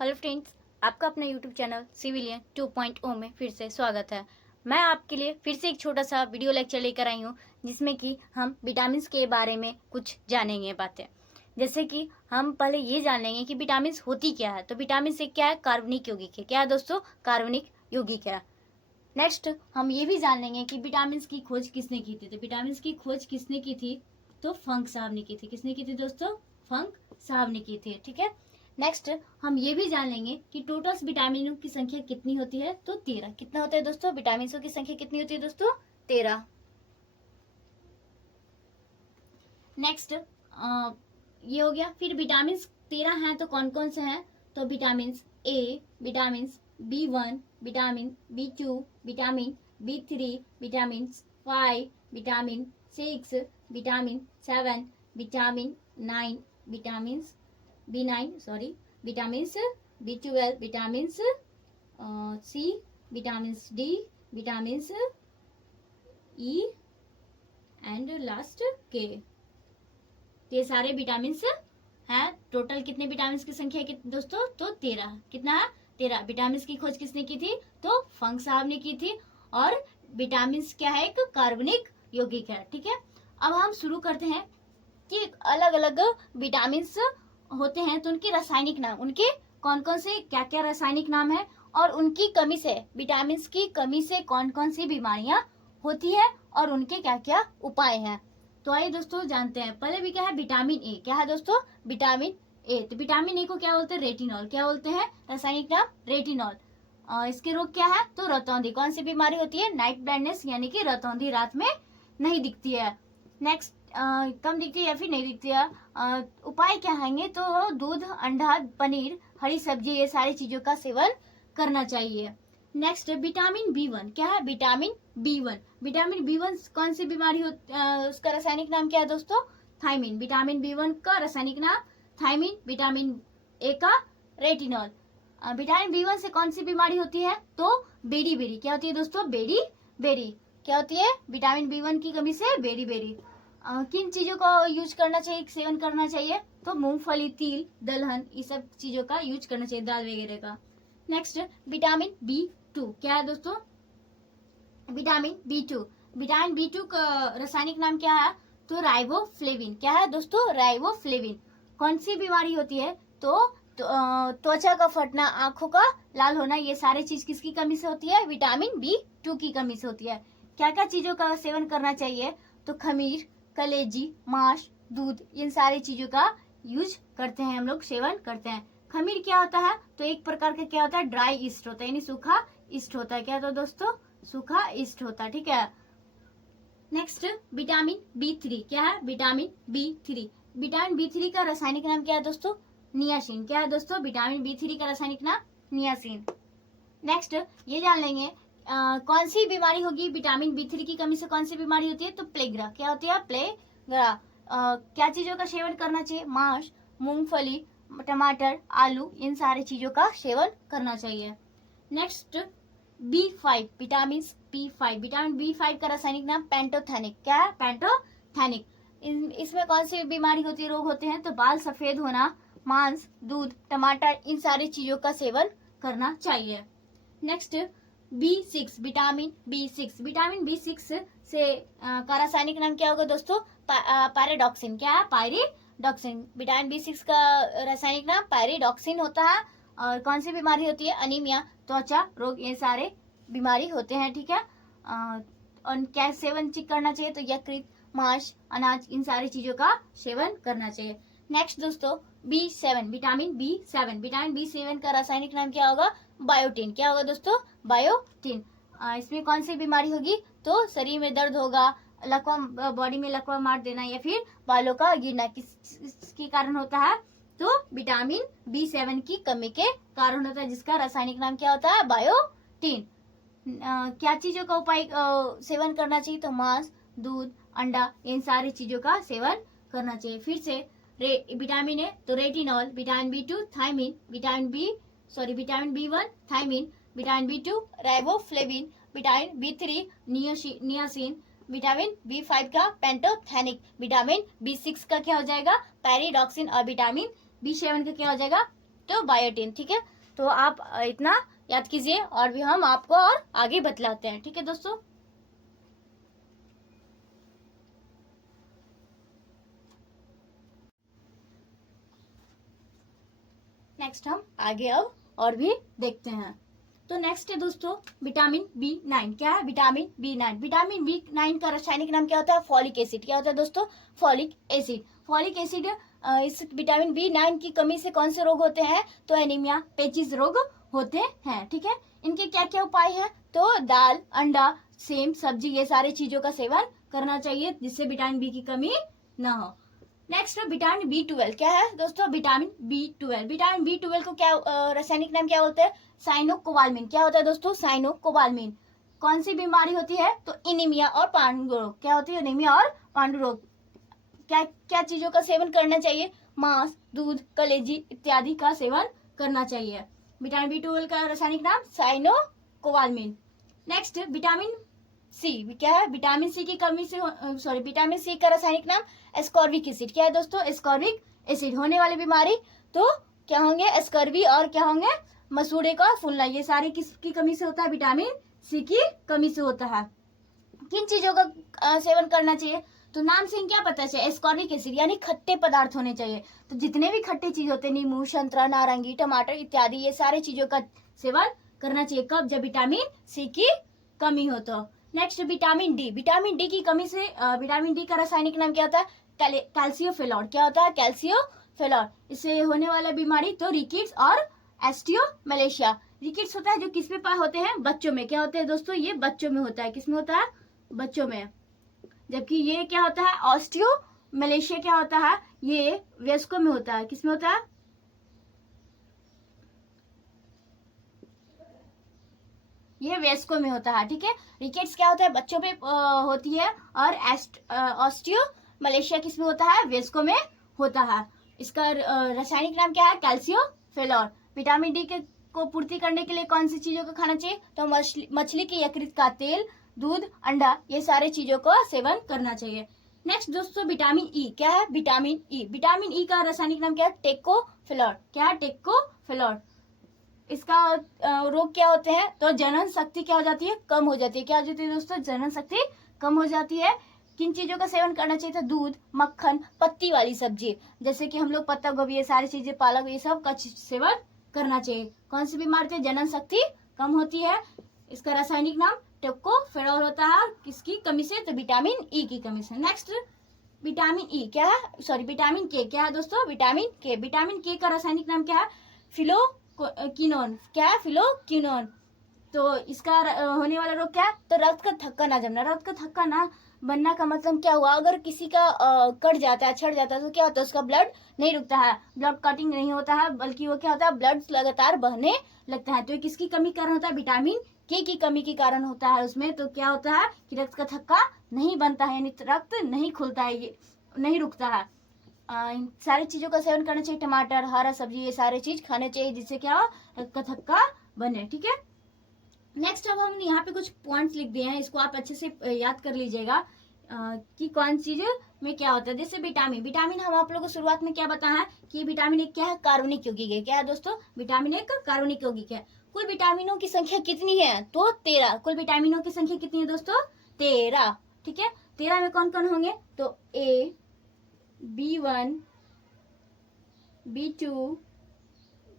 Hello friends, आपका अपना YouTube channel civilian 2.0 में फिर से स्वागत है। मैं आपके लिए फिर से एक छोटा सा वीडियो लेक्चर लेकर आई हूँ जिसमें कि हम विटामिन के बारे में कुछ जानेंगे बातें। जैसे कि हम पहले ये जान लेंगे कि विटामिन होती क्या है। तो विटामिन से क्या है? कार्बनिक यौगिक है। क्या है दोस्तों? कार्बनिक यौगिक है। नेक्स्ट हम ये भी जान लेंगे कि विटामिन की खोज किसने की थी। तो विटामिन की खोज किसने की थी? तो फंक साहब ने की थी। किसने की थी दोस्तों? फंक साहब ने की थी। ठीक है। नेक्स्ट हम ये भी जान लेंगे कि टोटल विटामिनों की संख्या कितनी होती है। तो 13। कितना होता है दोस्तों? विटामिन की संख्या कितनी होती है दोस्तों? 13। नेक्स्ट ये हो गया। फिर विटामिन 13 हैं तो कौन कौन से हैं? तो vitamin A, vitamin B1, vitamin B2, vitamin B3, vitamin 5, vitamin 6, vitamin 7, vitamin 9, vitamin B9 sorry, vitamin B12, vitamin C, vitamin D, vitamin E and last K। ये सारे विटामिन हैं। टोटल कितने विटामिन की संख्या है दोस्तों? तो 13। कितना है? 13। विटामिन की खोज किसने की थी? तो फंक साहब ने की थी। और विटामिन क्या है? एक कार्बनिक यौगिक है। ठीक है। अब हम शुरू करते हैं कि अलग अलग विटामिन होते हैं तो उनके रासायनिक नाम, उनके कौन कौन से क्या क्या रासायनिक नाम है और उनकी कमी से, विटामिन की कमी से कौन कौन सी बीमारियां होती है और उनके क्या क्या उपाय हैं। तो आइए दोस्तों जानते हैं। पहले भी क्या है? Vitamin A. क्या है दोस्तों? Vitamin A. तो विटामिन ए को क्या बोलते हैं? रेटिनॉल। क्या बोलते हैं? रासायनिक नाम रेटिनॉल। इसके रोग क्या है? तो रतौंधी। कौन सी बीमारी होती है? नाइट ब्लाइंडनेस, यानी कि रतौंधी, रात में नहीं दिखती है। नेक्स्ट कम दिखती है या फिर नहीं दिखती है। उपाय क्या हैंगे? तो दूध, अंडा, पनीर, हरी सब्जी, ये सारी चीजों का सेवन करना चाहिए। Next vitamin B1। क्या है? Vitamin B1। विटामिन B1 कौन सी बीमारी हो, उसका रासायनिक नाम क्या है दोस्तों? थायमिन। विटामिन B1 का रासायनिक नाम थायमिन। विटामिन ए का रेटिनॉल। विटामिन B1 से कौन सी बीमारी होती है? तो बेरी बेरी। क्या होती है दोस्तों? Beriberi. क्या होती है? विटामिन B1 की कमी से बेरी बेरी। किन चीजों का यूज करना चाहिए, सेवन करना चाहिए? तो मूंगफली, तिल, दलहन, ये सब चीजों का यूज करना चाहिए, दाल वगैरह का। Next vitamin B2। क्या है दोस्तों? Vitamin B2। विटामिन B2 का रासायनिक नाम क्या है? तो राइबोफ्लेविन। क्या है दोस्तों? राइबोफ्लेविन। कौन सी बीमारी होती है? तो त्वचा का फटना, आंखों का लाल होना, ये सारी चीज किसकी कमी से होती है? विटामिन B2 की कमी से होती है। क्या क्या चीजों का सेवन करना चाहिए? तो खमीर, कलेजी, मांस, दूध, इन सारी चीजों का यूज करते हैं हम लोग, सेवन करते हैं। खमीर क्या होता है? तो एक प्रकार का क्या होता है? ड्राई ईस्ट होता है, यानी सूखा ईस्ट होता है। क्या होता है दोस्तों? सूखा ईस्ट होता है। ठीक है। Next vitamin B3। क्या है? Vitamin B3। विटामिन B3 का रासायनिक नाम क्या है दोस्तों? नियासिन। क्या है दोस्तों? विटामिन B3 का रासायनिक नाम नियासिन। नेक्स्ट ये जान लेंगे कौन सी बीमारी होगी विटामिन B3 की कमी से? कौन सी बीमारी होती है? तो प्लेग्रा। क्या होती है? प्लेग्रा। क्या चीजों का सेवन करना चाहिए? मांस, मूंगफली, टमाटर, आलू, इन सारी चीजों का सेवन करना चाहिए। Next B5। Vitamin B5। Vitamin B5 का रासायनिक नाम पेंटोथेनिक। क्या है? पेंटोथेनिक। इसमें कौन सी बीमारी होती है, रोग होते हैं? तो बाल सफेद होना, मांस, दूध, टमाटर, इन सारी चीजों का सेवन करना चाहिए। Next B6। Vitamin B6। Vitamin B6 से का रासायनिक नाम क्या होगा दोस्तों? पायरिडॉक्सिन। क्या है? पायरिडॉक्सिन। विटामिन B6 का रासायनिक नाम पायरिडॉक्सिन होता है। और कौन सी बीमारी होती है? अनीमिया, त्वचा रोग, ये सारे बीमारी होते हैं। ठीक है। और क्या सेवन करना चाहिए? तो यकृत, मांस, अनाज, इन सारी चीजों का सेवन करना चाहिए। नेक्स्ट दोस्तों B7। Vitamin B7। Vitamin B7 का रासायनिक नाम क्या होगा? बायोटिन। क्या होगा दोस्तों? बायोटिन। इसमें कौन सी बीमारी होगी? तो शरीर में दर्द होगा, लकवा, बॉडी में लकवा मार देना, या फिर बालों का गिरना, किसके कारण होता है? तो विटामिन B7 की कमी के कारण होता है, जिसका रासायनिक नाम क्या होता है? बायोटिन। क्या चीजों का उपाय सेवन करना चाहिए? तो मांस, दूध, अंडा, इन सारी चीजों का सेवन करना चाहिए। फिर से विटामिन ए तो retinol, vitamin B2 thiamine, vitamin B1 thiamine, vitamin B2 riboflavin, vitamin B3 niacin, vitamin B5 का पेंटोथेनिक, विटामिन B6 का क्या हो जाएगा? पैरिडॉक्सिन, और विटामिन B7 का क्या हो जाएगा? तो बायोटिन, ठीक है। तो आप इतना याद कीजिए और भी हम आपको और आगे बतलाते हैं, ठीक है दोस्तों। नेक्स्ट हम आगे अब और भी देखते हैं। तो नेक्स्ट है दोस्तों विटामिन B9। क्या है विटामिन B9? विटामिन B9 का रासायनिक नाम क्या होता है? Folic acid. क्या होता है दोस्तों? Folic acid. फॉलिक एसिड इस विटामिन B9 की कमी से कौन से रोग होते हैं? तो एनीमिया, पेचिस रोग होते हैं, ठीक है। इनके क्या क्या उपाय है? तो दाल, अंडा, सेम, सब्जी, ये सारी चीजों का सेवन करना चाहिए जिससे विटामिन बी की कमी ना हो। Next vitamin B12। क्या है दोस्तों? Vitamin B12। विटामिन B12 को क्या रासायनिक नाम क्या बोलते हैं? साइनोकोबाल्मिन। क्या होता है दोस्तों? साइनोकोबाल्मिन। कौन सी बीमारी होती है? तो एनीमिया और पांडु रोग। क्या होती है? एनीमिया और पांडु रोग। क्या क्या चीजों का सेवन करना चाहिए? मांस, दूध, कलेजी इत्यादि का सेवन करना चाहिए। विटामिन B12 का रासायनिक नाम साइनोकोबाल्मिन। Next vitamin C. क्या है? विटामिन सी की कमी से विटामिन सी का रासायनिक नाम एस्कॉर्बिक एसिड। क्या है दोस्तों? Ascorbic acid. होने वाली बीमारी तो क्या होंगे? एस्कर्वी और क्या होंगे? मसूड़े का फूलना। ये सारे किसकी कमी से होता है? विटामिन सी की कमी से होता है। किन चीजों का सेवन करना चाहिए? तो नाम से क्या पता चले? एस्कॉर्बिक एसिड यानी खट्टे पदार्थ होने चाहिए। तो जितने भी खट्टे चीज होते हैं, नींबू, संतरा, नारंगी, टमाटर इत्यादि, ये सारे चीजों का सेवन करना चाहिए। कब? जब विटामिन सी की कमी हो तो। Next vitamin D. Vitamin D की कमी से विटामिन डी का रासायनिक नाम क्या होता है? कैल्सियोफेलॉर। क्या होता है? कैल्सियोफेलॉर। इससे होने वाला बीमारी तो रिकेट्स और एस्टियोमलेशिया। रिकेट्स होता है जो किस में होते हैं? बच्चों में। क्या होते हैं दोस्तों? ये बच्चों में होता है। किस में होता है? बच्चों में। जबकि ये क्या होता है? ऑस्टियोमलेशिया क्या होता है? ये वयस्कों में होता है। किस में होता है? ये वयस्कों में होता है, ठीक है। रिकेट्स क्या होता है? बच्चों में होती है। और ऑस्टियोमलेशिया किस में होता है? वयस्कों में होता है। इसका रासायनिक नाम क्या है? कैल्सियोफेलॉर। विटामिन डी के को पूर्ति करने के लिए कौन सी चीजों का खाना चाहिए? तो मछली की यकृत का तेल, दूध, अंडा, ये सारे चीजों का सेवन करना चाहिए। नेक्स्ट दोस्तों विटामिन ई। क्या है? Vitamin E. विटामिन ई का रासायनिक नाम क्या है? टेकोफेलॉर। क्या है? टेकोफेलॉर। इसका रोग क्या होते हैं? तो जनन शक्ति क्या हो जाती है? कम हो जाती है। क्या हो जाती है दोस्तों? जनन शक्ति कम हो जाती है। किन चीजों का सेवन करना चाहिए? तो दूध, मक्खन, पत्ती वाली सब्जी जैसे कि हम लोग पत्ता गोभी, ये सारी चीजें, पालक, ये सब का सेवन करना चाहिए। कौन सी बीमारी से जनन शक्ति कम होती है? इसका रासायनिक नाम टेकोफेलॉर होता है। किसकी कमी से? तो विटामिन ई की कमी से। Next vitamin E. क्या है? विटामिन के। क्या है दोस्तों? विटामिन के। विटामिन के का रासायनिक नाम क्या है? फिलोक्विनोन। क्या है? फिलोक्विनोन। तो इसका होने वाला रोग क्या है? तो रक्त का थक्का ना जमना। रक्त का थक्का ना बनना का मतलब क्या हुआ? अगर किसी का कट जाता है, छड़ जाता है, तो क्या होता है? उसका ब्लड नहीं रुकता है, ब्लड कटिंग नहीं होता है, बल्कि वो क्या होता है? ब्लड लगातार बहने लगता है। तो ये किसकी कमी कारण होता है? विटामिन के की कमी के कारण होता है उसमें। तो क्या होता है कि रक्त का थक्का नहीं बनता है, यानी रक्त नहीं खुलता है, ये नहीं रुकता है। इन सारी चीजों का सेवन करना चाहिए। टमाटर, हरा सब्जी, ये सारे चीज खाने चाहिए जिससे क्या हो? रक्त का थक्का बने, ठीक है। नेक्स्ट अब हम यहाँ पे कुछ पॉइंट्स लिख दिए हैं, इसको आप अच्छे से याद कर लीजिएगा कि कौन चीज में क्या होता है। जैसे विटामिन। विटामिन हम आप लोगों को शुरुआत में क्या बताया है कि विटामिन एक क्या है? कार्बनिक यौगिक है। क्या है दोस्तों? विटामिन एक कार्बनिक यौगिक है। कुल विटामिनों की संख्या कितनी है? तो 13। कुल विटामिनों की संख्या कितनी है दोस्तों? 13, ठीक है। 13 में कौन कौन होंगे? तो ए, B1, B2,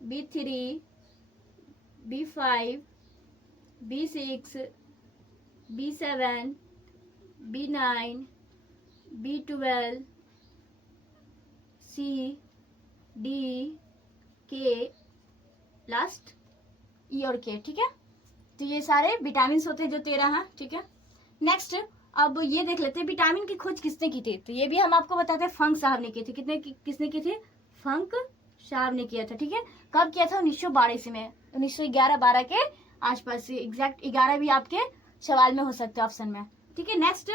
B3, B5, B6, B7, B9, B12, C, D, K, last ई और के, ठीक है। तो ये सारे विटामिन होते हैं जो 13 हैं, ठीक है। नेक्स्ट अब ये देख लेते हैं विटामिन की खोज किसने की थी। तो ये भी हम आपको बताते हैं, फंक साहब ने की थी। किसने की थी? फंक साहब ने किया था, ठीक है। कब किया था? 1912 ईस्वी में। 1911-12 के आसपास से। एग्जैक्ट 11 भी आपके सवाल में हो सकते हैं ऑप्शन में, ठीक है। नेक्स्ट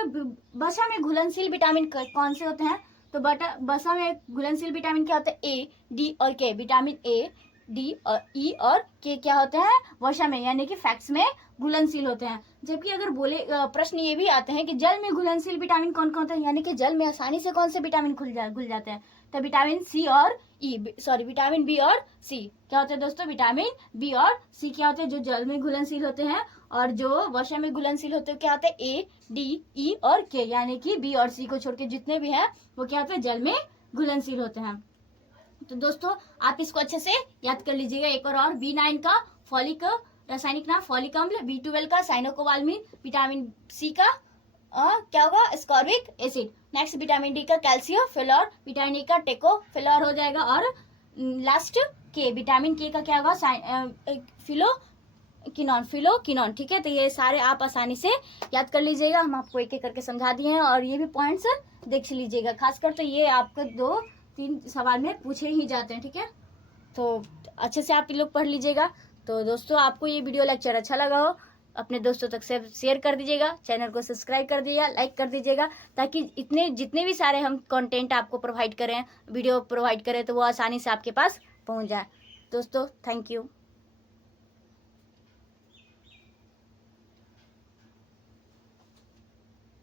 वसा में घुलनशील विटामिन कौन से होते हैं? तो वसा में घुलनशील विटामिन क्या होता है? ए, डी और के। विटामिन ए, डी और ई और के क्या होते हैं? वसा में, यानी कि फैट्स में घुलनशील होते हैं। जबकि अगर बोले प्रश्न ये भी आते हैं कि जल में घुलनशील विटामिन कौन कौन होते हैं, यानी कि जल में आसानी से कौन से विटामिन घुल जाते हैं, तो विटामिन सी और विटामिन बी और सी क्या होते हैं दोस्तों, विटामिन बी और सी क्या होते हैं, जो जल में घुलनशील होते हैं, और जो वसा में घुलनशील होते हैं क्या होते हैं, ए, डी, ई और के, यानी कि बी और सी को छोड़ के जितने भी हैं वो क्या होते हैं, जल में घुलनशील होते हैं। तो दोस्तों आप इसको अच्छे से याद कर लीजिएगा। एक और B9 का फॉलिक रासायनिक नाम फॉलिक अम्ल, B12 का साइनोकोबाल्मिन, विटामिन सी का क्या होगा, ascorbic acid. Next vitamin D का कैल्शियम फेलोर, विटामिन ई का टेको फेलोर हो जाएगा, और लास्ट के विटामिन के का क्या होगा, फिलोकिनॉन। ठीक है, तो ये सारे आप आसानी से याद कर लीजिएगा। हम आपको एक एक करके समझा दिए हैं, और ये भी पॉइंट्स देख लीजिएगा। खासकर तो ये आपको 2-3 सवाल में पूछे ही जाते हैं। ठीक है, तो अच्छे से आप लोग पढ़ लीजिएगा। तो दोस्तों आपको ये वीडियो लेक्चर अच्छा लगा हो, अपने दोस्तों तक से शेयर कर दीजिएगा, चैनल को सब्सक्राइब कर दीजिएगा, लाइक कर दीजिएगा, ताकि जितने भी सारे हम कंटेंट आपको प्रोवाइड करें, वीडियो प्रोवाइड करें, तो वो आसानी से आपके पास पहुंच जाए। दोस्तों थैंक यू।